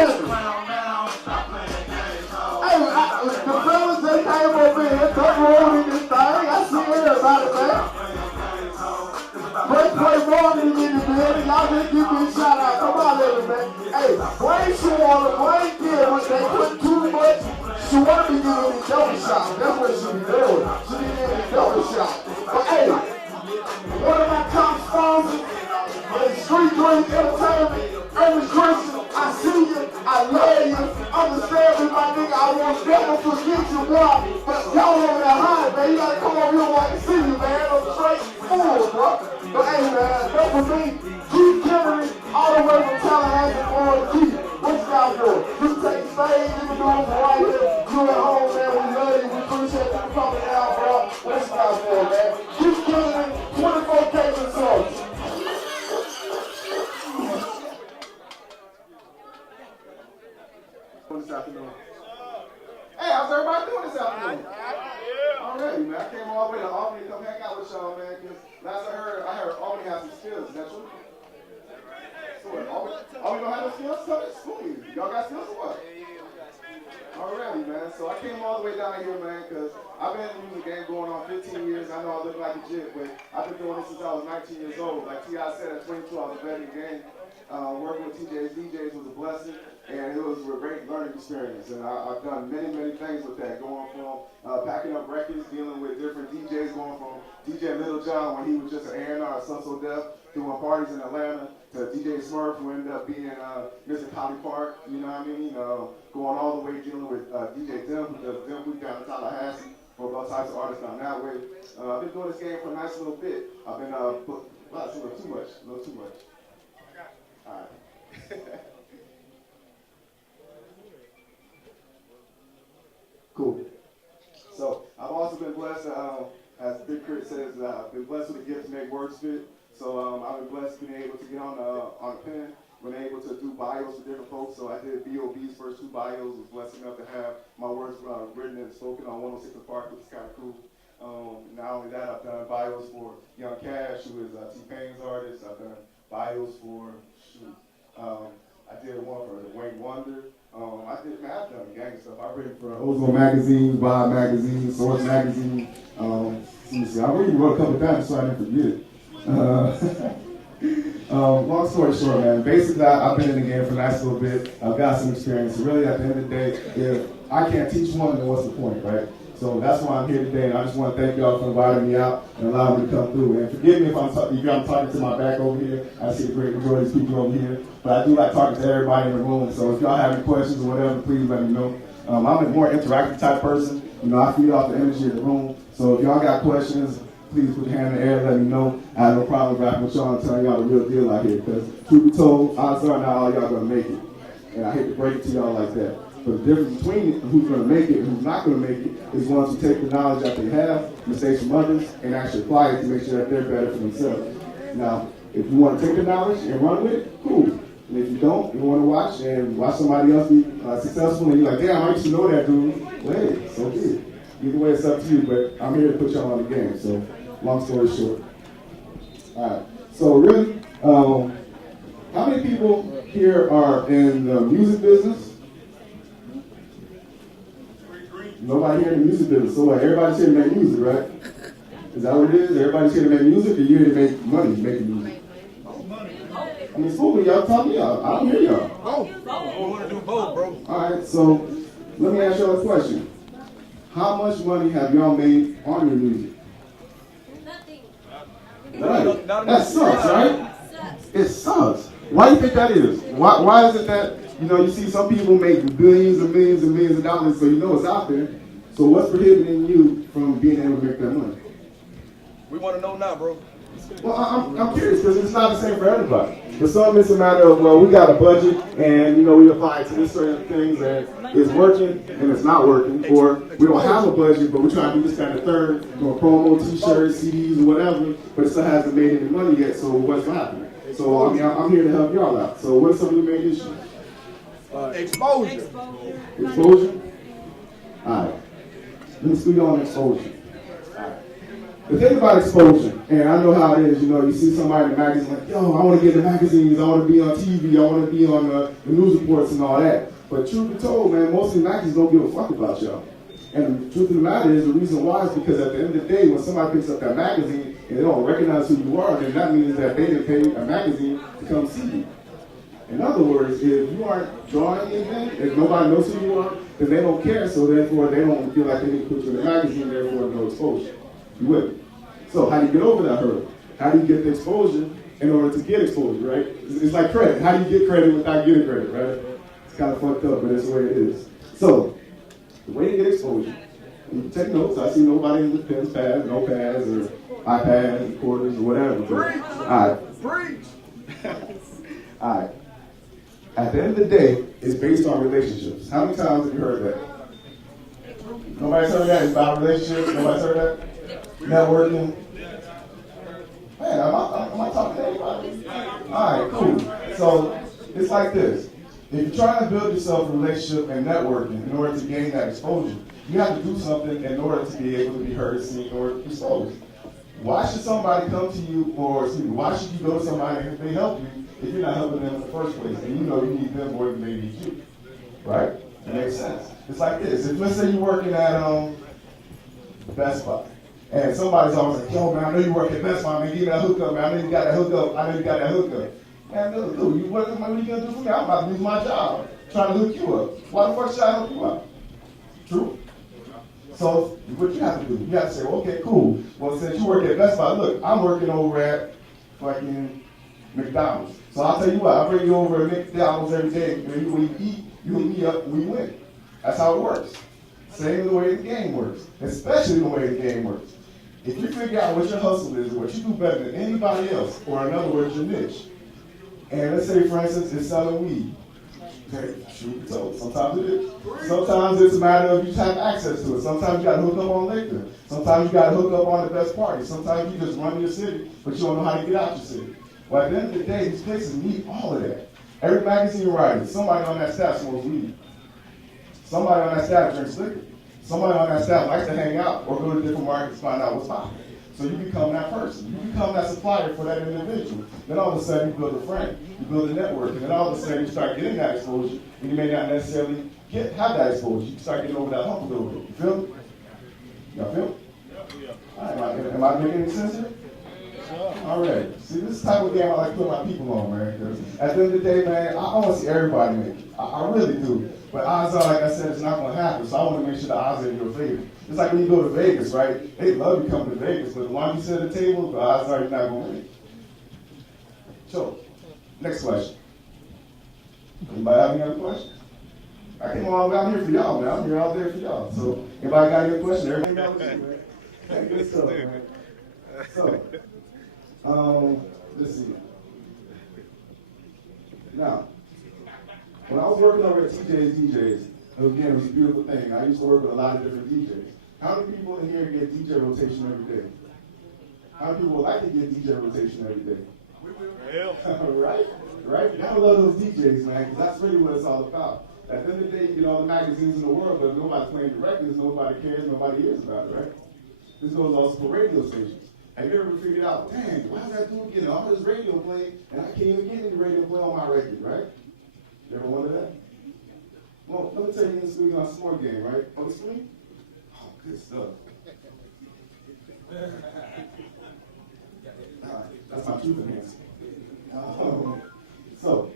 entertainment. Hey, the fellas that came over here, come rolling this thing. I see everybody, man. Play morning in the building. Y'all just give me a shout out. Come on, man. Hey, Wayne Shawana, Wayne did when they put too much. She wanted to get in the double shot. That's what she be doing. She be in the double shot. But hey, one of my top sponsors is Street Dream Entertainment. Ernest Christian, I see you. I love you. Understand me, my nigga. I won't never forget you, bro. But y'all over there high, man. You gotta come over here where I can see you, man. I'm straight full, bro. But hey, man, that for me, Keith Kennedy, all the way from Tallahassee, Florida, Keith. What you guys doing? You take stage, you can do it right here. You at home, man. We love you. We appreciate you coming out, bro. What you guys doing, man? Keith Kennedy, 24K results. This afternoon. Hey, how's everybody doing this afternoon? Already, man. I came all the way to Albany to come hang out with y'all, man. Because last I heard Albany has some skills. Is that true? So what? Albany don't have no skills? So it's cool. Y'all got skills or what? Already, man. So I came all the way down here, man, because I've been in the music game going on 15 years. I know I look like a jit, but I've been doing this since I was 19 years old. Like T.I. said, at 22, I was a vet in the game. Working with DJs was a blessing, and it was a great learning experience. And I've done many things with that, going from packing up records, dealing with different DJs, going from DJ Little John when he was just an A&R at So Def, doing parties in Atlanta, to DJ Smurf, who ended up being Mr. Collie Park, you know what I mean? Going all the way dealing with DJ Dem, who does Dem Week down in Tallahassee, for all types of artists down that way. I've been doing this game for a nice little bit. I've been, a little too much. All right. Cool. So I've also been blessed, as Big Crit says, I've been blessed with a gift to make words fit. So I've been blessed being able to get on a pen, been able to do bios for different folks. So I did B.O.B.'s first 2 bios. Was blessed enough to have my words written and spoken on 106 Park, which is kind of cool. Not only that, I've done bios for Young Cash, who is T-Pain's artist. I've done bios for, I did one for Wayne Wonder. I've done gang stuff. I've written for Ozone Magazine, Vibe Magazine, Source Magazine. I really wrote a couple of times so I didn't forget. Long story short, man, basically I've been in the game for a nice little bit. I've got some experience. Really, at the end of the day, if I can't teach one, then what's the point, right? So that's why I'm here today, and I just want to thank y'all for inviting me out and allowing me to come through. And forgive me if I'm talking to my back over here. I see a great majority of people over here, but I do like talking to everybody in the room. So if y'all have any questions or whatever, please let me know. I'm a more interactive type person. You know, I feed off the energy of the room. So if y'all got questions, please put your hand in the air, let me know. I have no problem rapping with y'all and telling y'all the real deal out here. Because truth be told, odds are not all y'all gonna make it. And I hate to break it to y'all like that. But the difference between who's going to make it and who's not going to make it is ones who take the knowledge that they have, mistakes from others, and actually apply it to make sure that they're better for themselves. Now, if you want to take the knowledge and run with it, cool. And if you don't, you want to watch somebody else be successful, and you're like, damn, I used to know that dude. Well, hey, so be it. Either way, it's up to you, but I'm here to put y'all on the game. So, long story short. All right. So, really, how many people here are in the music business? Nobody here in the music business. So what? Everybody's here to make music, right? Is that what it is? Everybody's here to make music, or you're here to make money making music? I mean, it's cool, y'all talk to y'all. I don't hear y'all. Oh, we want to do both, bro. All right, so let me ask y'all a question. How much money have y'all made on your music? Nothing. Right. That sucks, right? It sucks. Why do you think that is? Why is it that, you know, you see some people make billions and millions and millions of dollars, so you know it's out there. So what's prohibiting you from being able to make that money? We want to know now, bro. Well, I'm curious, because it's not the same for everybody. For some, it's a matter of, well, we got a budget, and, you know, we apply it to this certain things that is working, and it's not working. Or we don't have a budget, but we're trying to do this kind of third, doing promo, t-shirts, CDs, or whatever, but it still hasn't made any money yet, so what's happening? So, I mean, I'm here to help y'all out. So what are some of the main issues? Exposure. Exposure? All right. Let's do on exposure. All right. The thing about exposure, and I know how it is, you see somebody in the magazine like, yo, I want to get in the magazines, I want to be on TV, I want to be on the news reports and all that. But truth be told, man, most of the magazines don't give a fuck about y'all. And the truth of the matter is, the reason why is because at the end of the day, when somebody picks up that magazine and they don't recognize who you are, then that means that they didn't pay a magazine to come see you. In other words, if you aren't drawing anything, if nobody knows who you are, then they don't care, so therefore they don't feel like they need to put you in the magazine, therefore no exposure. You with me? So how do you get over that hurdle? How do you get the exposure in order to get exposure, right? It's like credit. How do you get credit without getting credit, right? It's kind of fucked up, but that's the way it is. So, the way to get exposure, you take notes. I see nobody with pens, pads, notepads, or iPads, recorders, or whatever. Preach! Alright. Preach! Alright. At the end of the day, it's based on relationships. How many times have you heard that? Nobody's heard that? It's about relationships? Nobody's heard that? Networking. Man, am I talking to anybody? Alright, cool. So, it's like this. If you're trying to build yourself a relationship and networking in order to gain that exposure, you have to do something in order to be able to be heard, seen, or exposed. Why should somebody come to you, or excuse me, why should you go to somebody if they help you if you're not helping them in the first place? And you know you need them more than they need you. Right? It makes sense. It's like this. If let's say you're working at Best Buy. And somebody's always like, yo, man, I know you work at Best Buy, man, give me that hookup, man. I know you got that hookup. I know you got that hookup. Man, dude, what are you going to do for me? I'm about to lose my job trying to hook you up. Why the fuck should I hook you up? True? So, what you have to do, you have to say, well, okay, cool. Well, since you work at Best Buy, look, I'm working over at fucking McDonald's. So I'll tell you what, I'll bring you over to McDonald's every day. And when you eat, you hook me up, we win. That's how it works. Same the way the game works, especially the way the game works. If you figure out what your hustle is, what you do better than anybody else, or in other words, your niche, and let's say, for instance, it's selling weed. Okay, truth be told, sometimes it is. Sometimes it's a matter of you have access to it. Sometimes you got to hook up on liquor. Sometimes you got to hook up on the best party. Sometimes you just run your city, but you don't know how to get out your city. Well, at the end of the day, these places need all of that. Every magazine writer, somebody on that staff smokes weed. Somebody on that staff drinks liquor. Somebody on that staff likes to hang out or go to different markets to find out what's popping. So you become that person. You become that supplier for that individual. Then all of a sudden you build a friend. You build a network. And then all of a sudden you start getting that exposure. And you may not necessarily have that exposure. You start getting over that hump a little bit. You feel me? Y'all feel me? All right, am I making any sense here? All right. See, this is the type of game I like to put my people on, man. Because at the end of the day, man, I want to see everybody make it. I really do. But odds are, like I said, it's not going to happen. So I want to make sure the odds are in your favor. It's like when you go to Vegas, right? They love you coming to Vegas, but the longer you sit at the table, the odds are you're not going to win. So, next question. Anybody have any other questions? I came all the way out here for y'all, man. I'm here all day for y'all. So, anybody got any questions? Everything got with you, man. Hey, good stuff, man. So, let's see. Now, when I was working over at TJ's DJs, again, it was a beautiful thing. I used to work with a lot of different DJs. How many people in here get DJ rotation every day? How many people would like to get DJ rotation every day? Right? Right? You gotta love those DJs, man, because that's really what it's all about. At the end of the day, you get all the magazines in the world, but if nobody's playing the records, nobody cares, nobody hears about it, right? This goes also for radio stations. Have you ever figured out, dang, why is that dude getting all this radio play, and I can't even get any radio play on my record, right? You ever wonder that? Well, let me tell you this week on Smart Game, right? On the screen? Oh, good stuff. That's my truth enhancer. So,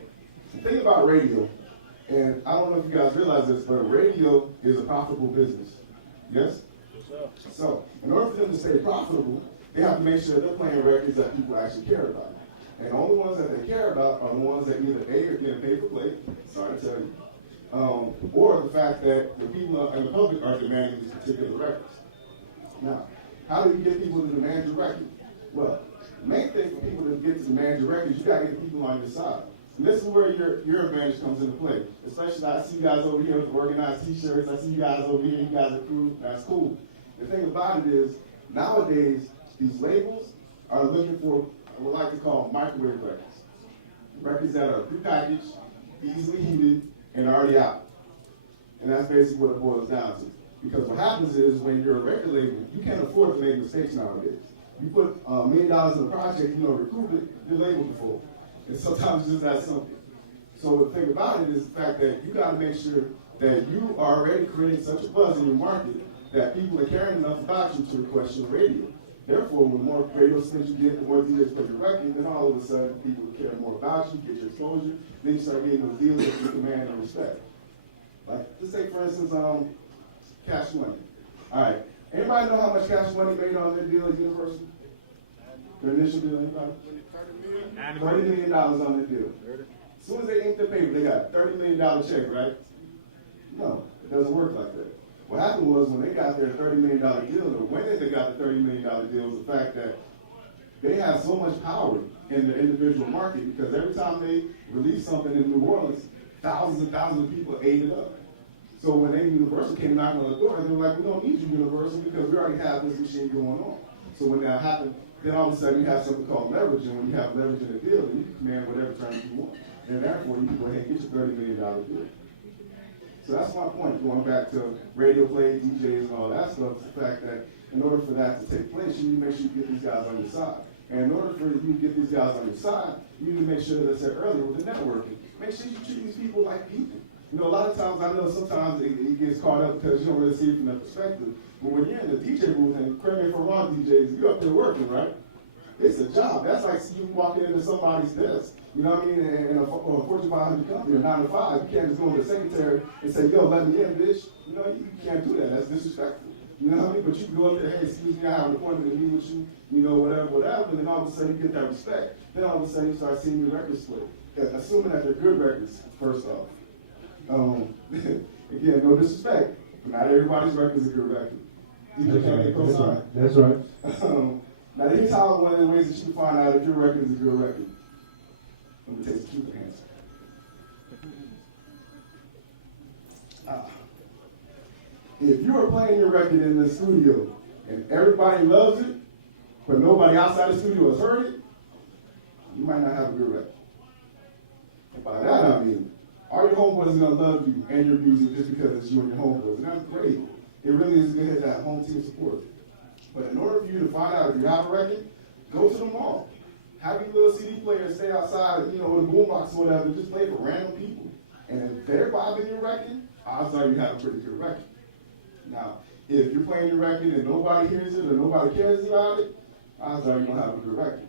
the thing about radio, and I don't know if you guys realize this, but radio is a profitable business. Yes? So, in order for them to stay profitable, they have to make sure they're playing records that people actually care about. And the only ones that they care about are the ones that either A, are getting paid for play, sorry to tell you, or the fact that the people and the public are demanding these particular records. Now, how do you get people to demand your record? Well, the main thing for people to get to demand your records, you got to get the people on your side. And this is where your advantage comes into play. Especially, I see you guys over here with the organized t-shirts. I see you guys over here. You guys are cool. That's cool. The thing about it is, nowadays, these labels are looking for what we like to call microwave records. Records that are prepackaged, easily heated, and already out. And that's basically what it boils down to. Because what happens is when you're a record label, you can't afford to make mistakes nowadays. You put $1 million in a project, recoup it, you're labeled before. And sometimes it's just that simple. So the thing about it is the fact that you got to make sure that you are already creating such a buzz in your market that people are caring enough about you to request your radio. Therefore, the more radio spins you get, the more DJs play your record, then all of a sudden people care more about you, get your exposure, then you start getting those deals that you command and respect. Like, let's say for instance, Cash Money. All right, anybody know how much Cash Money made on their deal at Universal? Their initial deal, anybody? $30 million on their deal. As soon as they inked the paper, they got a $30 million check, right? No, it doesn't work like that. What happened was when they got their $30 million deal, the way that they got the $30 million deal was the fact that they have so much power in the individual market because every time they release something in New Orleans, thousands and thousands of people ate it up. So when Universal came knocking on the door, they were like, we don't need you, Universal, because we already have this machine going on. So when that happened, then all of a sudden you have something called leverage, and when you have leverage in a deal, then you can command whatever terms you want. And therefore, you can go ahead and get your $30 million deal. So that's my point, going back to radio play, DJs, and all that stuff, is the fact that in order for that to take place, you need to make sure you get these guys on your side. And in order for you to get these guys on your side, you need to make sure, as I said earlier, with the networking, make sure you treat these people like people. A lot of times, I know sometimes it gets caught up because you don't really see it from that perspective. But when you're in the DJ booth, and correct me if I'm wrong, DJs, you're up there working, right? It's a job. That's like you walking into somebody's desk. You know what I mean? In a Fortune 500 company, or 9 to 5, you can't just go to the secretary and say, yo, let me in, bitch. You can't do that. That's disrespectful. You know what I mean? But you can go up there, hey, excuse me, I have an appointment to meet with you, whatever, and then all of a sudden you get that respect. Then all of a sudden you start seeing your records play. Assuming that they're good records, first off. Again, no disrespect, but not everybody's record is a good record. That's right. Now, here's how one of the ways that you can find out if your record is a good record. Let me take some Cupid hands. If you are playing your record in the studio and everybody loves it, but nobody outside the studio has heard it, you might not have a good record. And by that I mean, all your homeboys are going to love you and your music just because it's you and your homeboys. And that's great. It really is good to have home team support. But in order for you to find out if you have a record, go to the mall. Have your little CD player stay outside, with a boombox or whatever, just play for random people. And if they're vibing your record, odds are you have a pretty good record. Now, if you're playing your record and nobody hears it or nobody cares about it, odds are you don't have a good record.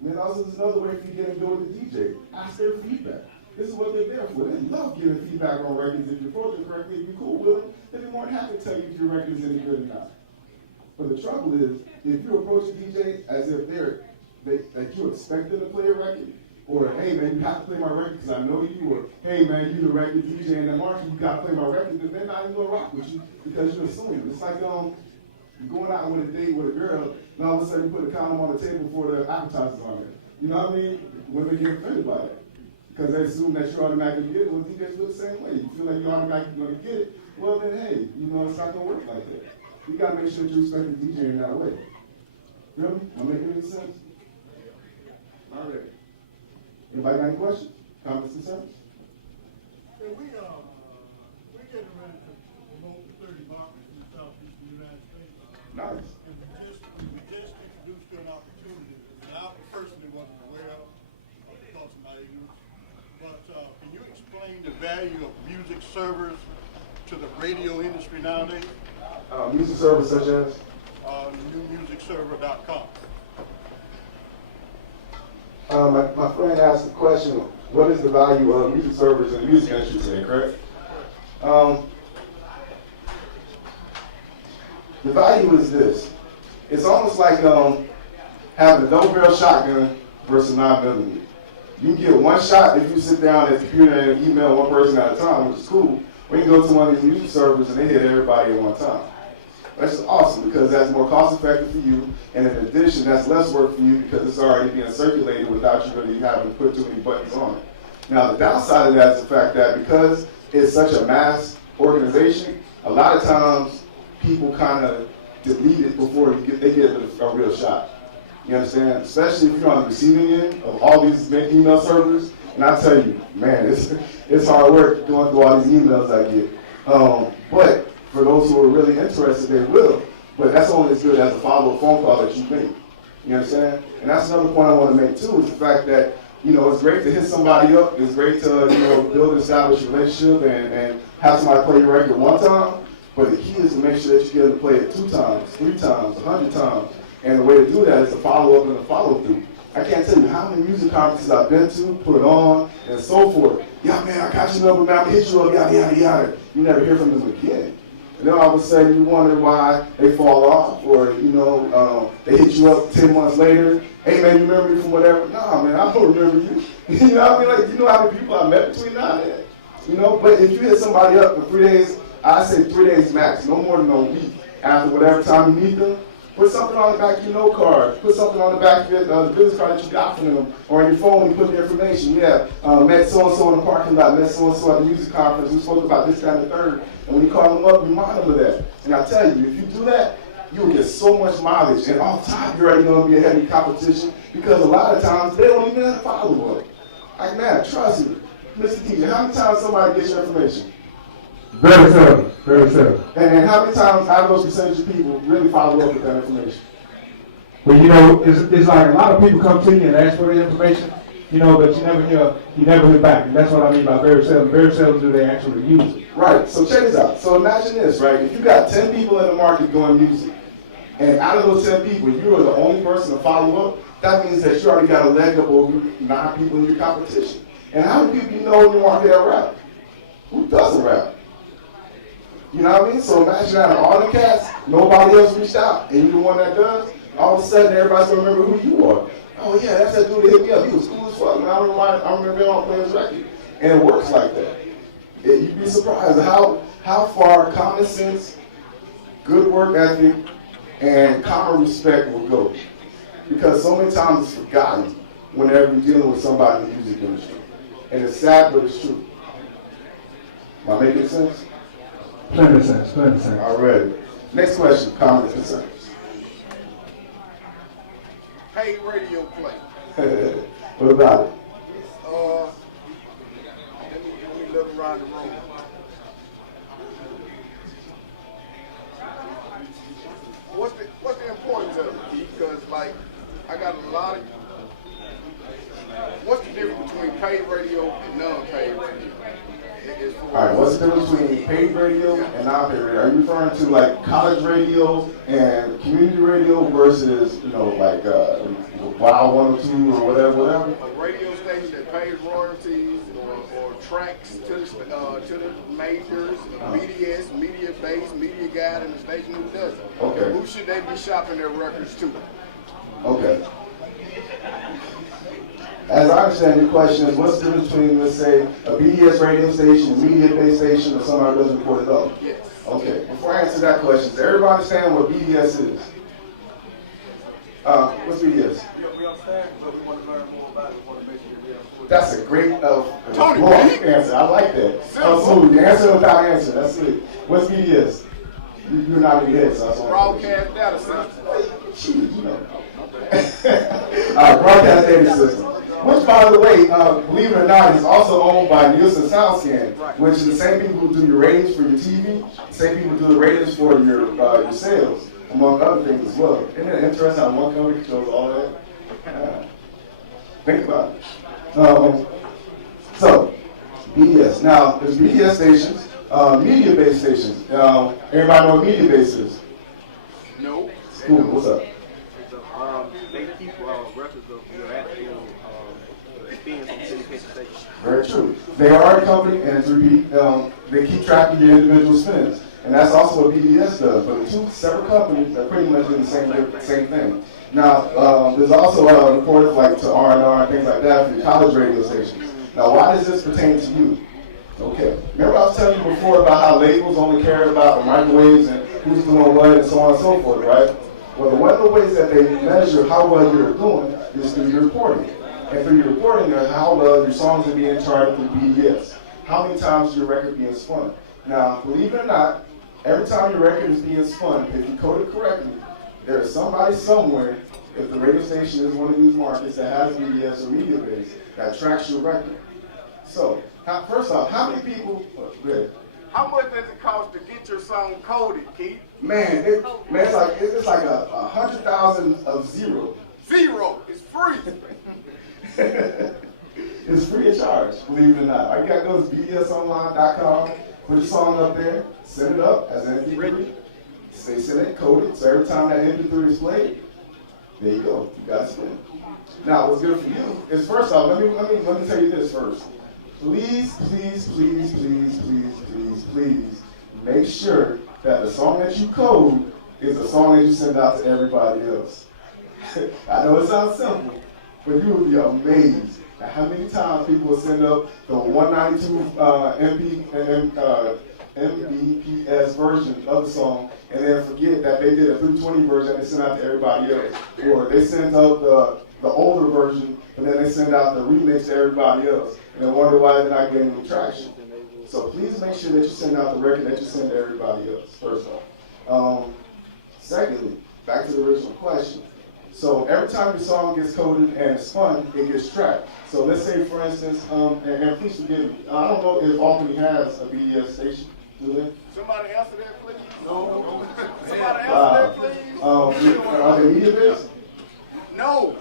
And then also there's another way for you to get and go with the DJ. Ask their feedback. This is what they're there for. They love giving feedback on records. If you approach it correctly, if you're cool with them, they'd be more than happy to tell you if your record is any good or not. But the trouble is, if you approach a DJ as if that you expect them to play a record, or hey man, you have to play my record because I know you, or hey man, you the record DJ in the market, you got to play my record, then they're not even going to rock with you because you're assuming them. It's like you're going out with a date with a girl, and all of a sudden you put a condom on the table before the appetizers on there. You know what I mean? Women get offended by that because they assume that you automatically get it. Well, DJs do the same way. You feel like you're automatically going to get it. Well, then hey, it's not going to work like that. You got to make sure that you respect the DJ in that way. Really? Am I making any sense? All right. Anybody got any questions? Comments, concerns? Yeah, we're getting ready to promote the 30 markets in the southeastern United States. Nice. And we just introduced you an opportunity that I personally wasn't aware of because of my ignorance. But can you explain the value of music servers to the radio industry nowadays? Music servers such as? Newmusicserver.com. My friend asked the question, what is the value of music servers in the music industry today, correct? The value is this. It's almost like having a double-barrel shotgun versus 9mm. You can get one shot if you sit down at the computer and email one person at a time, which is cool. Or you can go to one of these music servers and they hit everybody at one time. That's awesome because that's more cost effective for you, and in addition, that's less work for you because it's already being circulated without you really having to put too many buttons on it. Now, the downside of that is the fact that because it's such a mass organization, a lot of times people kind of delete it before they get a real shot. You understand? Especially if you're on the receiving end of all these email servers. And I tell you, man, it's hard work going through all these emails I get. But For those who are really interested, they will. But that's only as good as a follow-up phone call that you make. You understand? And that's another point I want to make too, is the fact that, you know, it's great to hit somebody up. It's great to, you know, build and establish a relationship and have somebody play your record one time. But the key is to make sure that you get them to play it 2 times, 3 times, 100 times. And the way to do that is to follow up and to follow through. I can't tell you how many music conferences I've been to, put on, and so forth. Yeah, man, I got your number, man, I'm hit you up, yada, yada, yada. You never hear from them again. And then all of a sudden you wonder why they fall off, or, you know, they hit you up 10 months later. Hey, man, you remember me from whatever? Nah, man, I don't remember you. You know what I mean? Like, you know how many people I met between now and then? You know, but if you hit somebody up for 3 days, I say 3 days max, no more than a week. After whatever time you meet them, put something on the back of your note card. Put something on the back of your, the business card that you got from them, or on your phone. You put the information. Yeah, met so and so in the parking lot. Met so and so at the music conference. We spoke about this, that, and the third. And when you call them up, remind them of that. And I tell you, if you do that, you'll get so much mileage. And off top, you're already going to be ahead of competition, because a lot of times they don't even have to follow up. Like, man, trust me, Mr. DJ, how many times somebody gets your information? Very seldom, very seldom. And how many times out of those percentage of people really follow up with that information? Well, you know, it's like a lot of people come to you and ask for the information, you know, but you never hear back. And that's what I mean by very seldom. Very seldom do they actually use it. Right, so check this out. So imagine this, right? If you got 10 people in the market doing music, and out of those 10 people, you are the only person to follow up, that means that you already got a leg up over 9 people in your competition. And how many people you know in the market that rap? Who doesn't rap? You know what I mean? So imagine out of all the cats, nobody else reached out, and you're the one that does. All of a sudden, everybody's gonna remember who you are. Oh yeah, that's that dude that hit me up. He was cool as fuck, man. I don't know why. I remember him on playing his record, and it works like that. You'd be surprised at how far common sense, good work ethic, and common respect will go. Because so many times it's forgotten whenever you're dealing with somebody in the music industry, and it's sad, but it's true. Am I making sense? Plenty of sense, plenty of sense. All right. Next question, comments, concerns. Paid radio play. What about it? Let me look around the room. What's the importance of it? Because, like, I got a lot of. What's the difference between paid radio and non-paid radio? All right, what's the difference between paid radio and non-paid radio? Are you referring to like college radio and community radio versus, you know, like Wow 102 or whatever? A radio station that pays royalties or tracks to the majors, BDS, media base, media guide, and the station who does it. Okay. Who should they be shopping their records to? Okay. As I understand your question is, what's the difference between, let's say, a BDS radio station, a media-based station, or somebody who doesn't report at all? Yes. Okay, before I answer that question, does everybody understand what BDS is? What's BDS? We understand, but we want to learn more about it. We want to make sure we have. That's a great Tony, long answer. I like that. Absolutely. The answer without answer. That's it. What's BDS? You're not in your head, so that's all. Broadcast data system. Shoot, you know. Broadcast data system. Which, by the way, believe it or not, is also owned by Nielsen SoundScan, which is the same people who do your ratings for your TV, the same people who do the ratings for your sales, among other things as well. Isn't it interesting how one company controls all that? Think about it. So, BDS. Now, there's BDS stations, media-based stations. Everybody know what media-based is? No. Cool, what's up? They keep records of your actual spins on syndication stations. Very true. They are a company, and to repeat, they keep track of your individual spins. And that's also what BDS does. But the two separate companies that pretty much do the same thing. Now, there's also reporters like to R&R and things like that for your college radio stations. Now, why does this pertain to you? Okay. Remember I was telling you before about how labels only care about the microwaves and who's doing what and so on and so forth, right? Well, one of the ways that they measure how well you're doing is through your reporting. And through your reporting, how well your songs are being charted through BDS. How many times is your record being spun? Now, believe it or not, every time your record is being spun, if you code it correctly, there is somebody somewhere, if the radio station is one of these markets that has BDS or media base, that tracks your record. So, first off, how many people, How much does it cost to get get your song coded, Keith? Man, it's like a 100,000 of zero. Zero. It's free. It's free of charge, believe it or not. All you gotta go to bdsonline.com, put your song up there, send it up as an MP3. Say send it, code it, so every time that MP3 is played, there you go. You got it spin. Now, what's good for you is first off, let me tell you this first. Please, please, please, please, please, please, please, make sure that the song that you code is the song that you send out to everybody else. I know it sounds simple, but you will be amazed at how many times people will send up the 192 Mbps version of the song and then forget that they did a 320 version and they sent out to everybody else. Or they sent out the older version, but then they send out the remix to everybody else and then wonder why they're not getting any traction. So please make sure that you send out the record that you send to everybody else, first off. Secondly, back to the original question. So every time your song gets coded and it's spun, it gets tracked. So let's say, for instance, and please forgive me, I don't know if Albany has a BDS station, do they? Somebody answer that, please. No. Somebody answer that, please. Are they media based? No.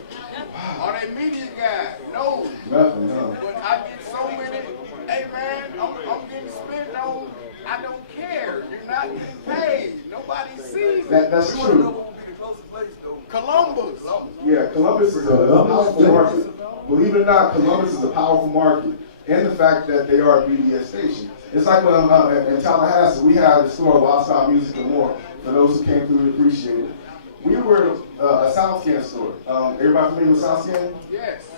Are they media guys? No. Nothing, no. But I get so many, hey man, I'm getting spent on, I don't care. You're not getting paid. Nobody sees it. That's true. Columbus. Yeah, Columbus is a powerful market. Believe it or not, Columbus is a powerful market, and the fact that they are a BDS station. It's like when in Tallahassee, we had the store Wild Style Music and More. For those who came through, we appreciate it. We were a SoundScan store. Everybody familiar with SoundScan? Yes.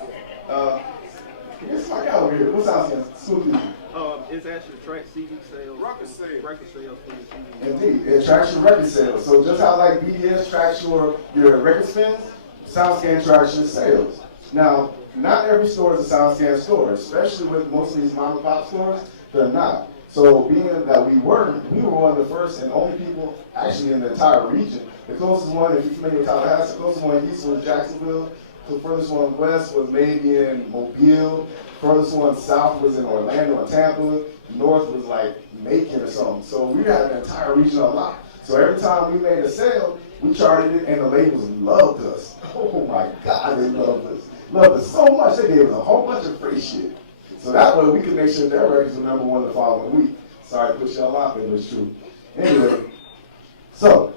It's my guy over here. What's SoundScan? School It's actually track CD sales. Record sales. Record sales for the CD. Indeed, it tracks your record sales. So just how like BDS tracks your record spins, SoundScan tracks your sales. Now, not every store is a SoundScan store, especially with most of these mom and pop stores, they're not. So being that we were one of the first and only people actually in the entire region. The closest one, if you're familiar with Tallahassee, the closest one east was Jacksonville. The furthest one west was maybe in Mobile. Furthest one south was in Orlando and Tampa. North was like Macon or something. So we had an entire region unlocked. So every time we made a sale, we charted it and the labels loved us. Oh my God, they loved us. Loved us so much, they gave us a whole bunch of free shit. So that way we could make sure their records were #1 the following week. Sorry to put y'all off, but it's true. Anyway, so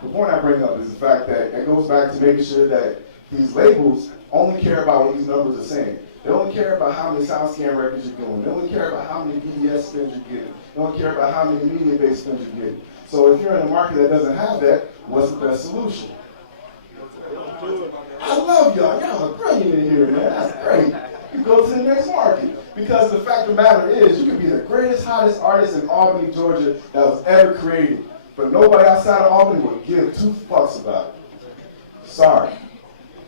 the point I bring up is the fact that it goes back to making sure that these labels only care about what these numbers are saying. They only care about how many SoundScan records you're doing. They only care about how many BDS spins you're getting. They don't care about how many media-based spins you're getting. So if you're in a market that doesn't have that, what's the best solution? I love y'all. Y'all are brilliant in here, man. That's great. You go to the next market. Because the fact of the matter is, you could be the greatest, hottest artist in Albany, Georgia that was ever created. But nobody outside of Albany will give 2 fucks about it. Sorry.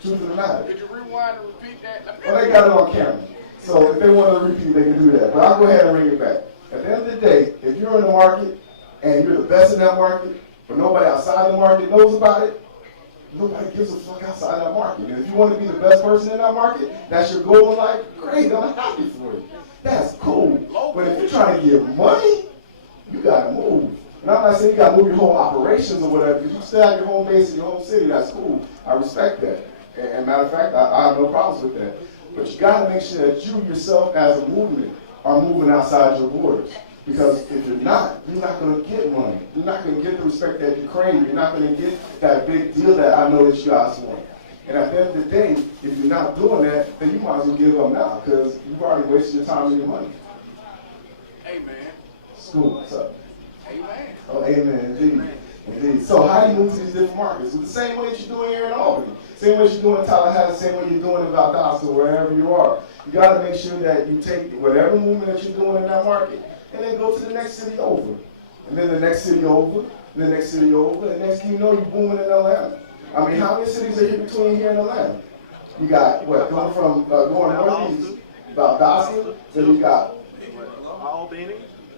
Truth of the matter. Could you rewind and repeat that? Well, they got it on camera. So if they want to repeat, they can do that. But I'll go ahead and bring it back. At the end of the day, if you're in the market and you're the best in that market, but nobody outside the market knows about it, nobody gives a fuck outside that market. And if you want to be the best person in that market, that's your goal in life, great, I'm happy for you. That's cool. But if you're trying to get money, you got to move. And I'm not saying you got to move your whole operations or whatever. If you still have your home base in your home city, that's cool. I respect that. And matter of fact, I have no problems with that. But you got to make sure that you yourself as a movement are moving outside your borders. Because if you're not going to get money. You're not going to get the respect that you crave. You're not going to get that big deal that I know that you guys want. And at the end of the day, if you're not doing that, then you might as well give up now because you've already wasted your time and your money. Amen. School, what's up? Amen. Oh, amen, indeed. Indeed. So how do you move to these different markets? Well, the same way that you're doing here in Albany. Same way you're doing in Tallahassee, same way you're doing in Valdosta, wherever you are. You got to make sure that you take whatever movement that you're doing in that market and then go to the next city over. And then the next city over, and the next city over, and next thing you know, you're booming in Atlanta. I mean, how many cities are here between here and Atlanta? You got, what, going northeast, Valdosta, then you got Albany,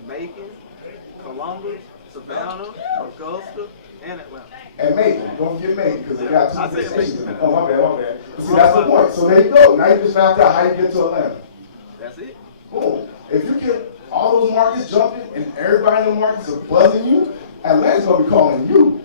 Macon, Columbus, Savannah, Augusta, and Atlanta. And Macon, don't forget Macon, because they got 2 I said stations in Macon. it. Oh, my bad. See, that's the point. So there you go. Now you just mapped out how you get to Atlanta. That's it. Boom. If you get all those markets jumping and everybody in the markets are buzzing you, Atlanta's gonna be calling you.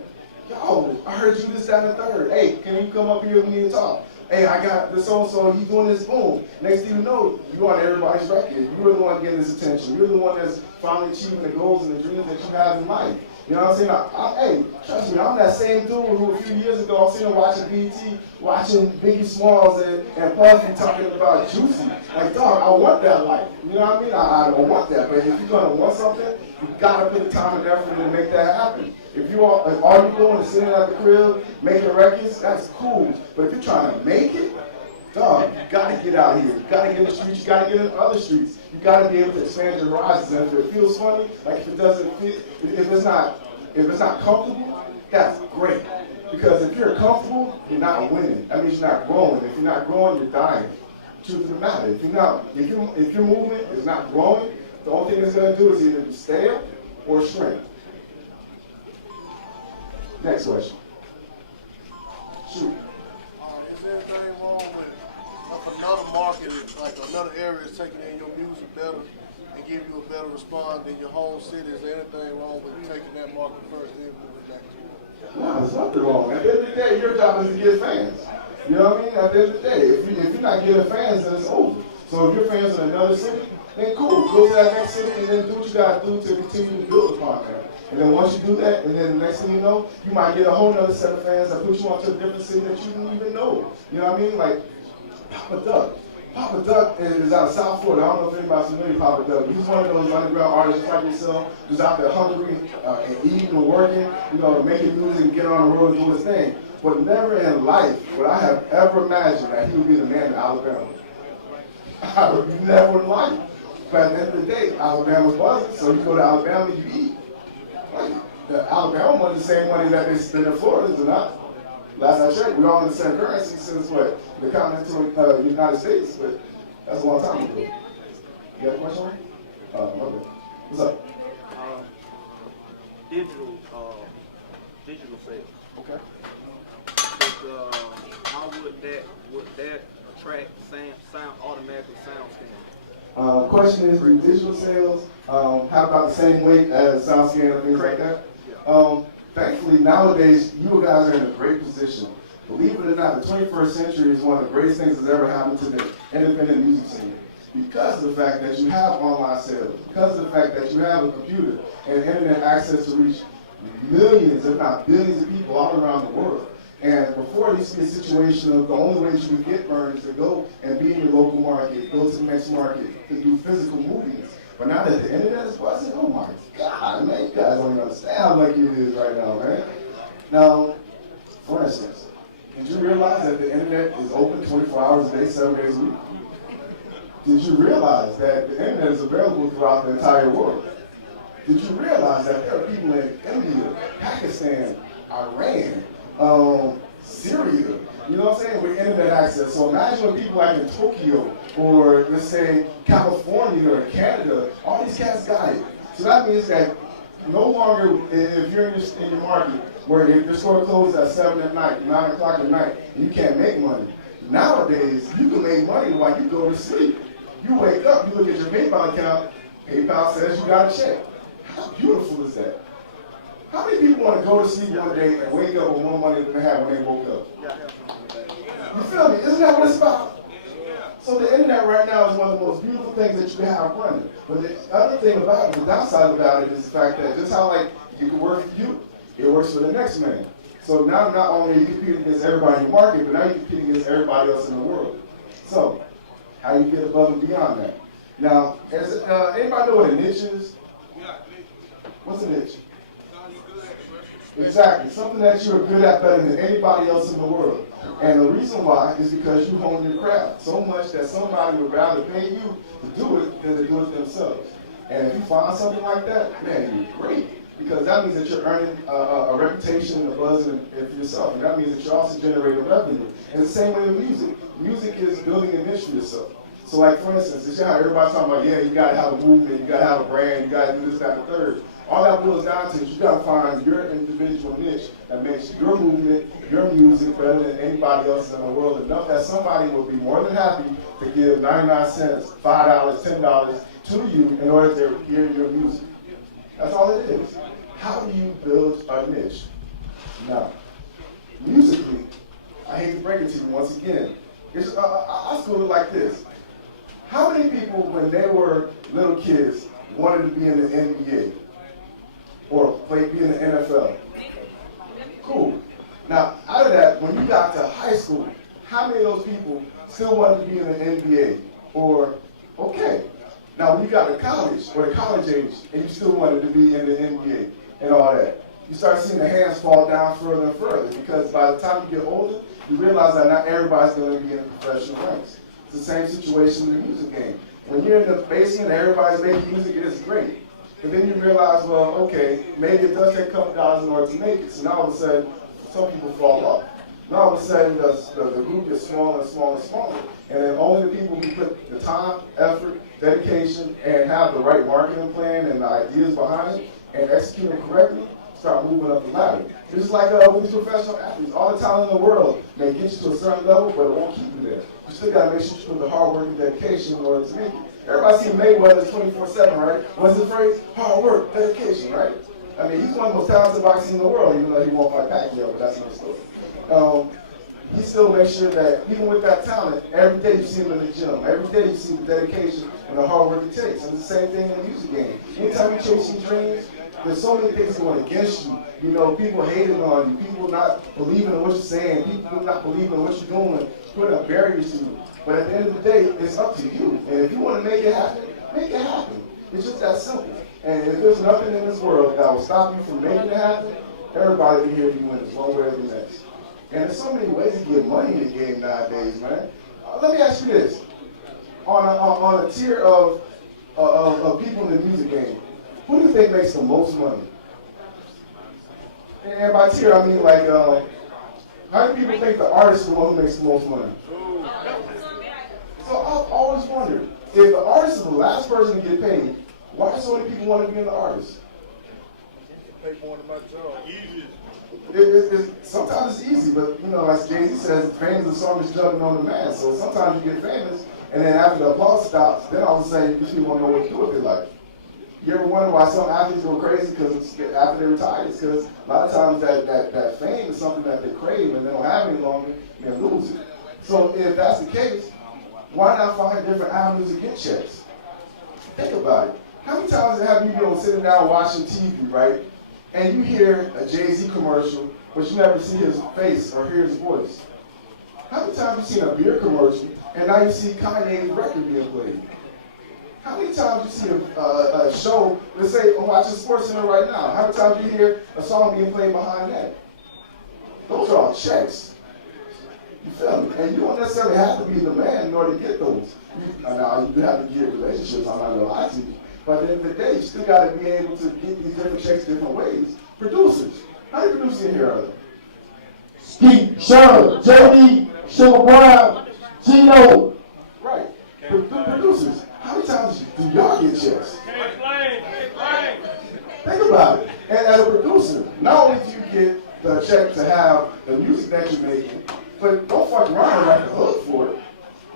Yo, I heard you this, that, and the third. Hey, can you come up here with me and talk? Hey, I got this so-and-so, he's doing this, boom. Next thing you know, you're on everybody's record. You're the one getting this attention. You're the one that's finally achieving the goals and the dreams that you have in life. You know what I'm saying? Hey, trust me, I'm that same dude who a few years ago, I was sitting watching BET, watching Biggie Smalls and Puffy talking about Juicy. Like, dog, I want that life. You know what I mean? I don't want that. But if you're going to want something, you got to put the time and effort in to make that happen. If all you're doing is sitting at the crib, making records, that's cool. But if you're trying to make it, dog, you got to get out here. You got to get in the streets. You got to get in other streets. You got to be able to expand your horizons. And if it feels funny, like if it doesn't fit, if it's not comfortable, that's great. Because if you're comfortable, you're not winning. That means you're not growing. If you're not growing, you're dying. Truth of the matter. If your movement is not growing, the only thing it's going to do is either stay up or shrink. Next question. Shoot. Is there anything wrong with another market, like another area is taking in your music better and give you a better response than your home city? Is there anything wrong with taking that market first and then moving back to it? No, there's nothing wrong. At the end of the day, your job is to get fans. You know what I mean? At the end of the day, if you're not getting fans, then it's over. So if your fans in another city, then cool. Go to that next city and then do what you got to do to continue to build upon that. And then once you do that, and then the next thing you know, you might get a whole other set of fans that put you onto a different city that you didn't even know. You know what I mean? Like Papa Duck. Papa Duck is out of South Florida. I don't know if anybody's familiar with Papa Duck. He's one of those underground artists like yourself who's out there hungry and eating and working, making music and getting on the road and doing his thing. But never in life would I have ever imagined that he would be the man in Alabama. I would never in life. But at the end of the day, Alabama's buzzing, so you go to Alabama, you eat. Like, Alabama money is the same money that they spend in Florida, is it not? Last I checked, we're all in the same currency since what? The continental United States, but that's a long time ago. You got a question? Okay. What's up? Digital sales. Okay. How would that attract automatically sound scan? Question is, do digital sales have about the same weight as sound scan and things like that? Yeah. Thankfully, nowadays, you guys are in a great position. Believe it or not, the 21st century is one of the greatest things that's ever happened to the independent music scene. Because of the fact that you have online sales, because of the fact that you have a computer and internet access to reach millions, if not billions of people all around the world. And before, it used to be a situation of the only way you could get burned is to go and be in your local market, go to the next market, to do physical movements. But now that the internet is buzzing, oh my God, man, you guys don't even understand how lucky it is right now, man. Now, for instance, did you realize that the internet is open 24 hours a day, 7 days a week? Did you realize that the internet is available throughout the entire world? Did you realize that there are people in India, Pakistan, Iran, Syria, you know what I'm saying, with internet access? So imagine when people like in Tokyo, or let's say California or Canada, all these cats got it. So that means that no longer, if you're in your market, where if your store closes at 7 at night, 9 o'clock at night, and you can't make money. Nowadays, you can make money while you go to sleep. You wake up, you look at your PayPal account, PayPal says you got a check. How beautiful is that? How many people want to go to sleep one day and wake up with more money than they had when they woke up? You feel me? Isn't that what it's about? So the internet right now is one of the most beautiful things that you can have running. But the other thing about it, the downside about it, is the fact that just how like you can work for you, it works for the next man. So now not only are you competing against everybody in the market, but now you're competing against everybody else in the world. So how you get above and beyond that? Now, anybody know what a niche is? What's a niche? Exactly, something that you're good at better than anybody else in the world. And the reason why is because you hone your craft so much that somebody would rather pay you to do it than to do it themselves. And if you find something like that, man, you're great. Because that means that you're earning a reputation and a buzz for yourself. And that means that you're also generating revenue. And the same way with music. Music is building a niche for yourself. So like, for instance, you see how everybody's talking about, yeah, you got to have a movement, you got to have a brand, you got to do this, that, and the third. All that boils down to is you got to find your individual niche that makes your movement, your music better than anybody else in the world, enough that somebody will be more than happy to give 99 cents, $5, $10, to you in order to hear your music. That's all it is. How do you build a niche? Now, musically, I hate to break it to you once again. I school it like this. How many people, when they were little kids, wanted to be in the NBA or be in the NFL? Cool. Now, out of that, when you got to high school, how many of those people still wanted to be in the NBA? Or, okay. Now, when you got to college or the college age, and you still wanted to be in the NBA and all that, you start seeing the hands fall down further and further, because by the time you get older, you realize that not everybody's going to be in the professional ranks. It's the same situation in the music game. When you're in the basement and everybody's making music, it is great. But then you realize, well, okay, maybe it does take a couple dollars in order to make it. So now all of a sudden, some people fall off. Now all of a sudden, the group gets smaller and smaller and smaller. And then only the people who put the time, effort, dedication, and have the right marketing plan and the ideas behind it and execute them correctly start moving up the ladder. It's just like with these professional athletes. All the talent in the world may get you to a certain level, but it won't keep you there. You still got to make sure you put the hard work and dedication in order to make it. Everybody sees Mayweather 24/7, right? What's the phrase? Hard work, dedication, right? I mean, he's one of the most talented boxers in the world, even though he won't fight Pacquiao, but that's another story. He still makes sure that even with that talent, every day you see him in the gym. Every day you see the dedication and the hard work it takes. And it's the same thing in the music game. Anytime you're chasing dreams, there's so many things going against you. You know, people hating on you, people not believing in what you're saying, people not believing in what you're doing, putting up barriers to you. But at the end of the day, it's up to you. And if you want to make it happen, make it happen. It's just that simple. And if there's nothing in this world that will stop you from making it happen, everybody will hear you win this one way or the next. And there's so many ways to get money in the game nowadays, man. Let me ask you this. On a tier of people in the music game, who do you think makes the most money? And by tier, I mean like, how many people think the artist is the one who makes the most money? So I've always wondered, if the artist is the last person to get paid, why do so many people want to be in the artist? Pay more than my job. Sometimes it's easy, but you know, like Jay-Z says, fame is the strongest drug known to man. So sometimes you get famous, and then after the applause stops, then all of a sudden you people want to know what to do with their life. You ever wonder why some athletes go crazy because after they retire? It's because a lot of times that fame is something that they crave and they don't have any longer, and they lose it. So if that's the case, why not find different avenues to get checks? Think about it. How many times have you been sitting down watching TV, right? And you hear a Jay-Z commercial, but you never see his face or hear his voice? How many times have you seen a beer commercial, and now you see Kanye's record being played? How many times you see a show, let's say I'm watching SportsCenter right now, how many times you hear a song being played behind that? Those are all checks. You feel me? And you don't necessarily have to be the man in order to get those. Now, you have to get relationships, I'm not going to lie to you. But at the end of the day, you still got to be able to get these different checks different ways. Producers. How many producers in here are there? Steve, Sean, Jody, Sugar Brown, Gino. Right. Producers. How many times do y'all get checks? Think about it. And as a producer, not only do you get the check to have the music that you're making, but don't fuck around and write the hook for it.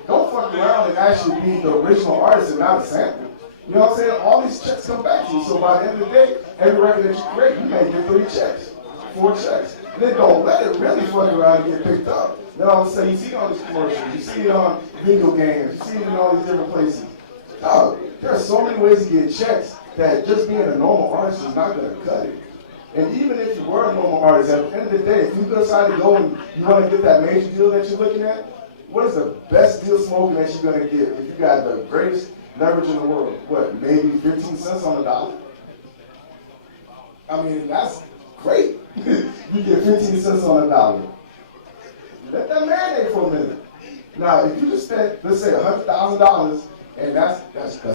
Don't fuck around and actually be the original artist and not a sample. You know what I'm saying? All these checks come back to you. So by the end of the day, every record that you create, you may get 3 checks, 4 checks. And then don't let it really fuck around and get picked up. Then all of a sudden you see it on these commercials, you see it on video games, you see it in all these different places. Dog, there are so many ways to get checks that just being a normal artist is not going to cut it. And even if you were a normal artist, at the end of the day, if you decide to go and you want to get that major deal that you're looking at, what is the best deal smoking that you're going to get if you got the greatest leverage in the world? What, maybe 15 cents on the dollar? I mean, that's great. You get 15 cents on the dollar. Let that marinate for a minute. Now, if you just spent, let's say, $100,000, and that's